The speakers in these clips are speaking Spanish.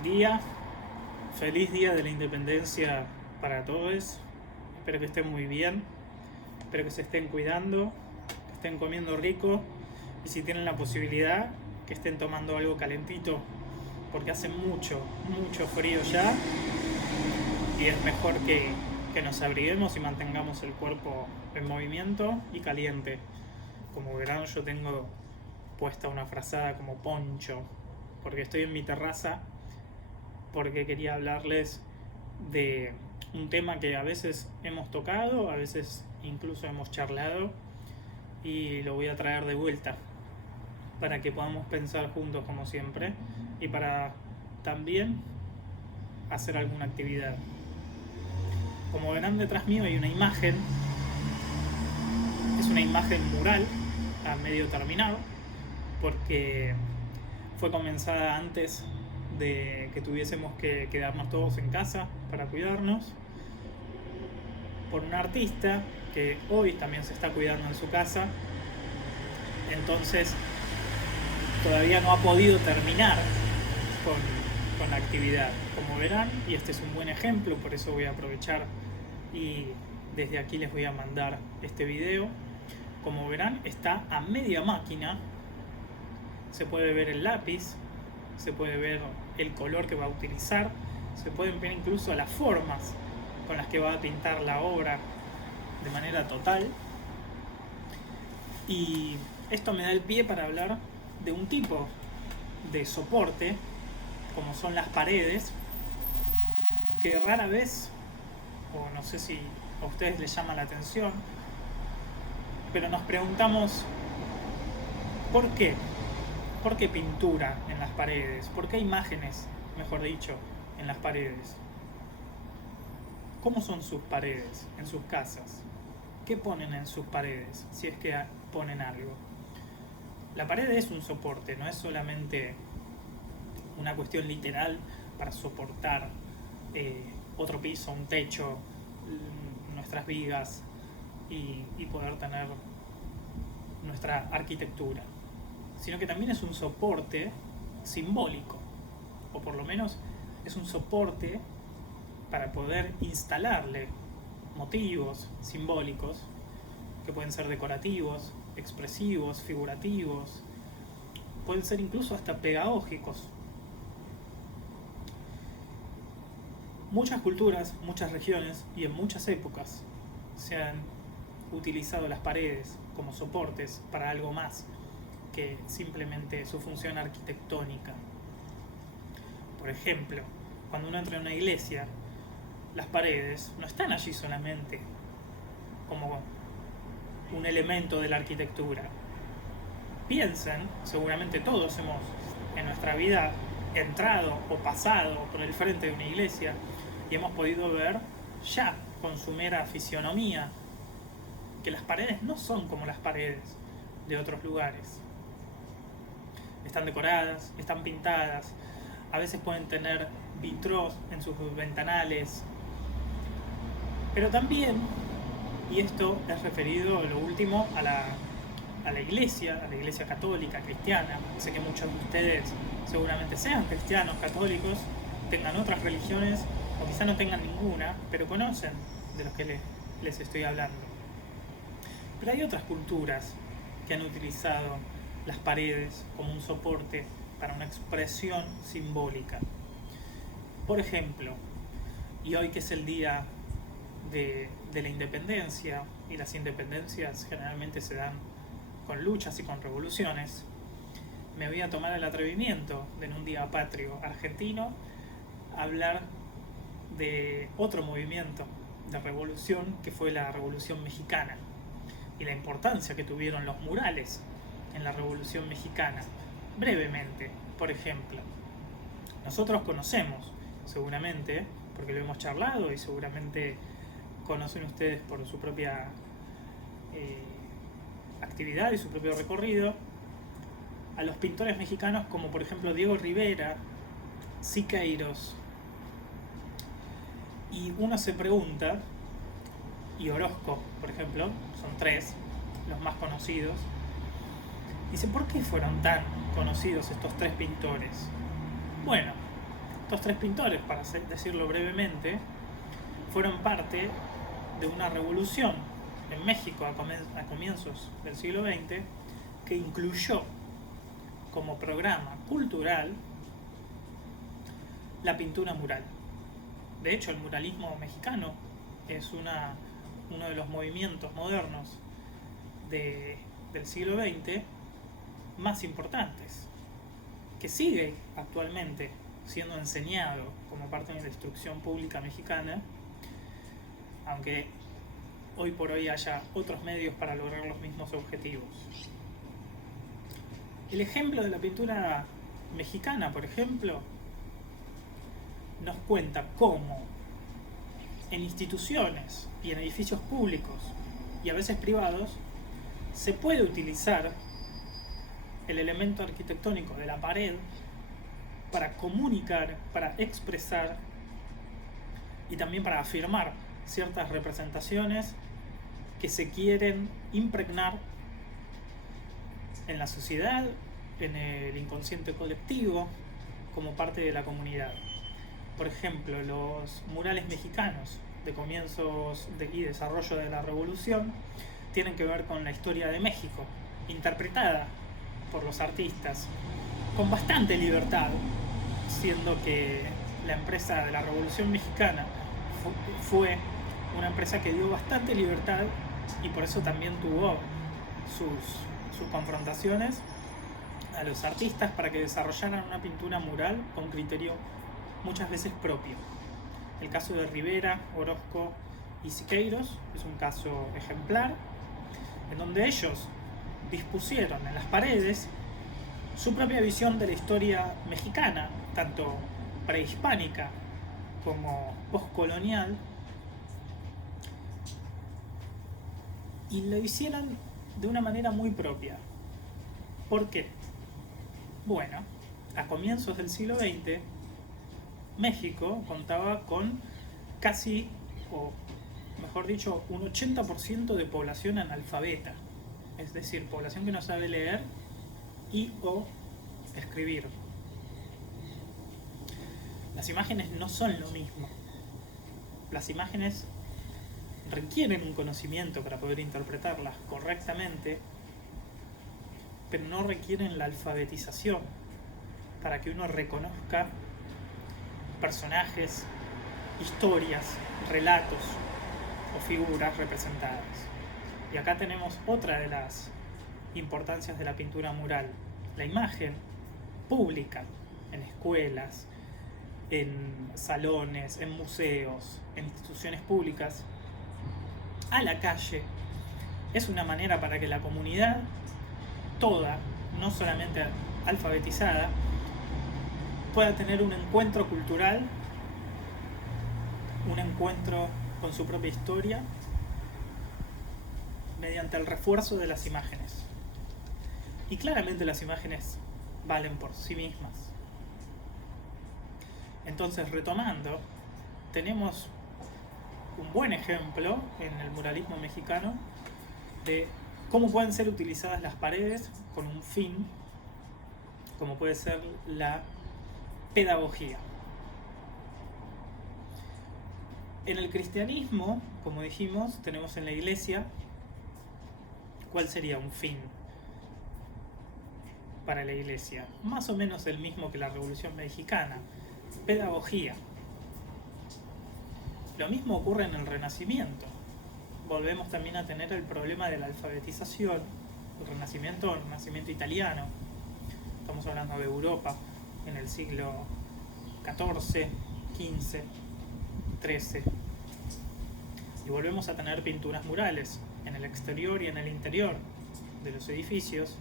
Buen día, feliz día de la independencia para todos. Espero que estén muy bien, espero que se estén cuidando, que estén comiendo rico y si tienen la posibilidad, que estén tomando algo calentito, porque hace mucho frío ya y es mejor que nos abriguemos y mantengamos el cuerpo en movimiento y caliente. Como verán, yo tengo puesta una frazada como poncho, porque estoy en mi terraza, porque quería hablarles de un tema que a veces hemos tocado, a veces incluso hemos charlado, y lo voy a traer de vuelta para que podamos pensar juntos como siempre y para también hacer alguna actividad. Como verán, detrás mío hay una imagen, es una imagen mural a medio terminado, porque fue comenzada antes de que tuviésemos que quedarnos todos en casa para cuidarnos, por un artista que hoy también se está cuidando en su casa. Entonces todavía no ha podido terminar con la actividad, como verán, y este es un buen ejemplo, por eso voy a aprovechar y desde aquí les voy a mandar este video. Como verán, está a media máquina, se puede ver el lápiz, se puede ver el color que va a utilizar, se pueden ver incluso las formas con las que va a pintar la obra de manera total. Y esto me da el pie para hablar de un tipo de soporte, como son las paredes, que rara vez, o no sé si a ustedes les llama la atención, pero nos preguntamos ¿por qué? ¿Por qué pintura en las paredes? ¿Por qué imágenes, mejor dicho, en las paredes? ¿Cómo son sus paredes en sus casas? ¿Qué ponen en sus paredes, si es que ponen algo? La pared es un soporte, no es solamente una cuestión literal para soportar otro piso, un techo, nuestras vigas y poder tener nuestra arquitectura, sino que también es un soporte simbólico, o por lo menos es un soporte para poder instalarle motivos simbólicos que pueden ser decorativos, expresivos, figurativos, pueden ser incluso hasta pedagógicos. Muchas culturas, muchas regiones y en muchas épocas se han utilizado las paredes como soportes para algo más que simplemente su función arquitectónica. Por ejemplo, cuando uno entra en una iglesia, las paredes no están allí solamente como un elemento de la arquitectura. Piensen, seguramente todos hemos en nuestra vida entrado o pasado por el frente de una iglesia y hemos podido ver ya con su mera fisionomía que las paredes no son como las paredes de otros lugares. Están decoradas, están pintadas, a veces pueden tener vitrós en sus ventanales, pero también, y esto es referido lo último a la iglesia católica, cristiana. Sé que muchos de ustedes seguramente sean cristianos, católicos, tengan otras religiones o quizá no tengan ninguna, pero conocen de los que les estoy hablando. Pero hay otras culturas que han utilizado las paredes como un soporte para una expresión simbólica. Por ejemplo, y hoy que es el día de la independencia, y las independencias generalmente se dan con luchas y con revoluciones, me voy a tomar el atrevimiento de en un día patrio argentino hablar de otro movimiento de revolución que fue la Revolución Mexicana y la importancia que tuvieron los murales en la Revolución Mexicana. Brevemente, por ejemplo, nosotros conocemos seguramente, porque lo hemos charlado y seguramente conocen ustedes por su propia actividad y su propio recorrido, a los pintores mexicanos como por ejemplo Diego Rivera, Siqueiros, y uno se pregunta, y Orozco, por ejemplo, son tres los más conocidos, dice, ¿por qué fueron tan conocidos estos tres pintores? Bueno, Estos tres pintores, para decirlo brevemente, fueron parte de una revolución en México a comienzos del siglo XX que incluyó como programa cultural la pintura mural. De hecho, el muralismo mexicano es uno de los movimientos modernos del siglo XX más importantes, que sigue actualmente siendo enseñado como parte de la instrucción pública mexicana, aunque hoy por hoy haya otros medios para lograr los mismos objetivos. El ejemplo de la pintura mexicana, por ejemplo, nos cuenta cómo en instituciones y en edificios públicos y a veces privados se puede utilizar el elemento arquitectónico de la pared para comunicar, para expresar y también para afirmar ciertas representaciones que se quieren impregnar en la sociedad, en el inconsciente colectivo, como parte de la comunidad. Por ejemplo, los murales mexicanos de comienzos y desarrollo de la Revolución tienen que ver con la historia de México, interpretada por los artistas con bastante libertad, siendo que la empresa de la Revolución Mexicana fue una empresa que dio bastante libertad y por eso también tuvo sus confrontaciones a los artistas para que desarrollaran una pintura mural con criterio muchas veces propio. El caso de Rivera, Orozco y Siqueiros es un caso ejemplar, en donde ellos dispusieron en las paredes su propia visión de la historia mexicana, tanto prehispánica como postcolonial, y lo hicieron de una manera muy propia. ¿Por qué? Bueno, a comienzos del siglo XX, México contaba con casi, o mejor dicho, un 80% de población analfabeta, es decir, población que no sabe leer y o escribir. Las imágenes no son lo mismo. Las imágenes requieren un conocimiento para poder interpretarlas correctamente, pero no requieren la alfabetización para que uno reconozca personajes, historias, relatos o figuras representadas. Y acá tenemos otra de las importancias de la pintura mural. La imagen pública, en escuelas, en salones, en museos, en instituciones públicas, a la calle, es una manera para que la comunidad toda, no solamente alfabetizada, pueda tener un encuentro cultural, un encuentro con su propia historia, mediante el refuerzo de las imágenes. Y claramente las imágenes valen por sí mismas. Entonces, retomando, tenemos un buen ejemplo en el muralismo mexicano de cómo pueden ser utilizadas las paredes con un fin, como puede ser la pedagogía. En el cristianismo, como dijimos, tenemos en la iglesia, ¿cuál sería un fin para la iglesia? Más o menos el mismo que la Revolución Mexicana: pedagogía. Lo mismo ocurre en el Renacimiento. Volvemos también a tener el problema de la alfabetización. El Renacimiento italiano, estamos hablando de Europa en el siglo XIV, XV, XIII. Y volvemos a tener pinturas murales en el exterior y en el interior de los edificios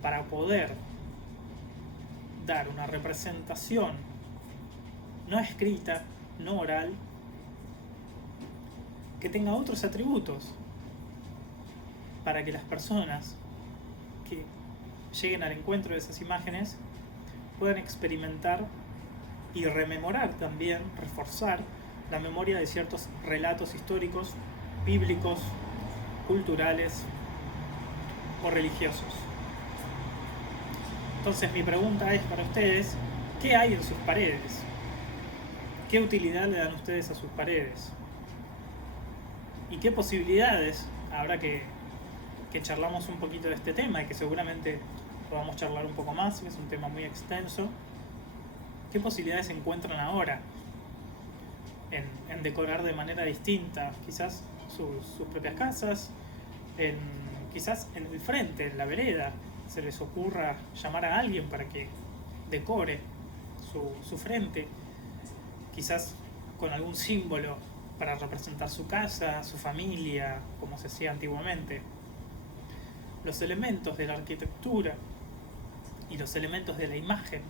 para poder dar una representación no escrita, no oral, que tenga otros atributos, para que las personas que lleguen al encuentro de esas imágenes puedan experimentar y rememorar también, reforzar la memoria de ciertos relatos históricos, bíblicos, culturales o religiosos. Entonces mi pregunta es para ustedes: ¿Qué hay en sus paredes? ¿Qué utilidad le dan ustedes a sus paredes? ¿Y qué posibilidades, ahora que charlamos un poquito de este tema y que seguramente podamos charlar un poco más, que es un tema muy extenso, qué posibilidades se encuentran ahora en decorar de manera distinta, quizás sus propias casas, quizás en el frente, en la vereda, se les ocurra llamar a alguien para que decore su frente, quizás con algún símbolo para representar su casa, su familia, como se hacía antiguamente. Los elementos de la arquitectura y los elementos de la imagen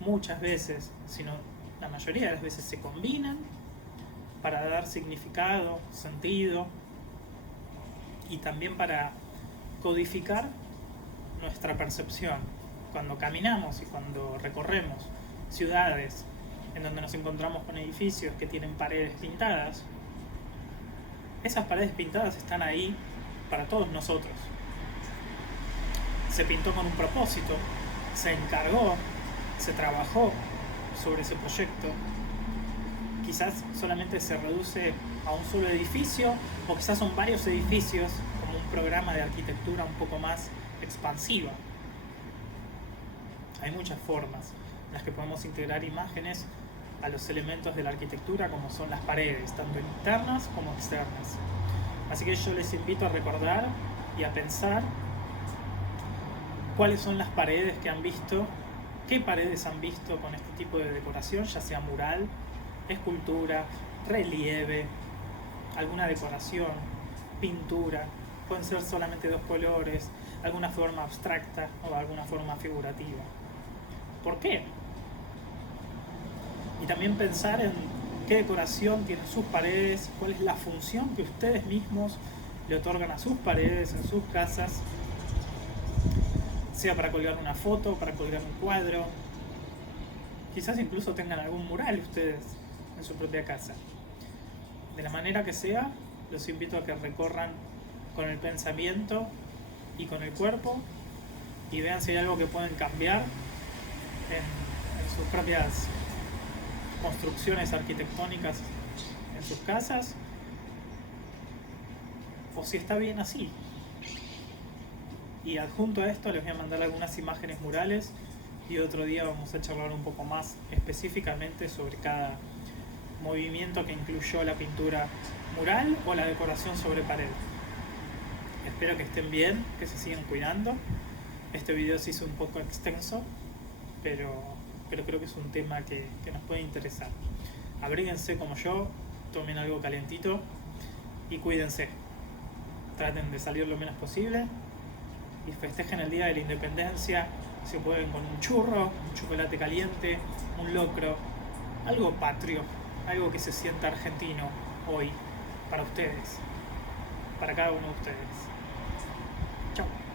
muchas veces, sino la mayoría de las veces, se combinan para dar significado, sentido y también para codificar nuestra percepción. Cuando caminamos y cuando recorremos ciudades en donde nos encontramos con edificios que tienen paredes pintadas, esas paredes pintadas están ahí para todos nosotros. Se pintó con un propósito, se encargó, se trabajó sobre ese proyecto. Quizás solamente se reduce a un solo edificio, o quizás son varios edificios, como un programa de arquitectura un poco más expansiva. Hay muchas formas en las que podemos integrar imágenes a los elementos de la arquitectura, como son las paredes, tanto internas como externas. Así que yo les invito a recordar y a pensar cuáles son las paredes que han visto, qué paredes han visto con este tipo de decoración, ya sea mural, escultura, relieve, alguna decoración, pintura, pueden ser solamente dos colores, alguna forma abstracta o alguna forma figurativa. ¿Por qué? Y también pensar en qué decoración tienen sus paredes, cuál es la función que ustedes mismos le otorgan a sus paredes en sus casas, sea para colgar una foto, para colgar un cuadro, quizás incluso tengan algún mural ustedes en su propia casa. De la manera que sea, los invito a que recorran con el pensamiento y con el cuerpo y vean si hay algo que pueden cambiar en sus propias construcciones arquitectónicas en sus casas, o si está bien así. Y adjunto a esto les voy a mandar algunas imágenes murales y otro día vamos a charlar un poco más específicamente sobre cada movimiento que incluyó la pintura mural o la decoración sobre pared. Espero que estén bien, que se sigan cuidando. Este video se hizo un poco extenso, pero creo que es un tema que nos puede interesar. Abríguense como yo, tomen algo calentito y cuídense. Traten de salir lo menos posible y festejen el Día de la Independencia, si pueden, con un churro, un chocolate caliente, un locro, algo patrio, algo que se sienta argentino hoy, para ustedes, para cada uno de ustedes. Chao.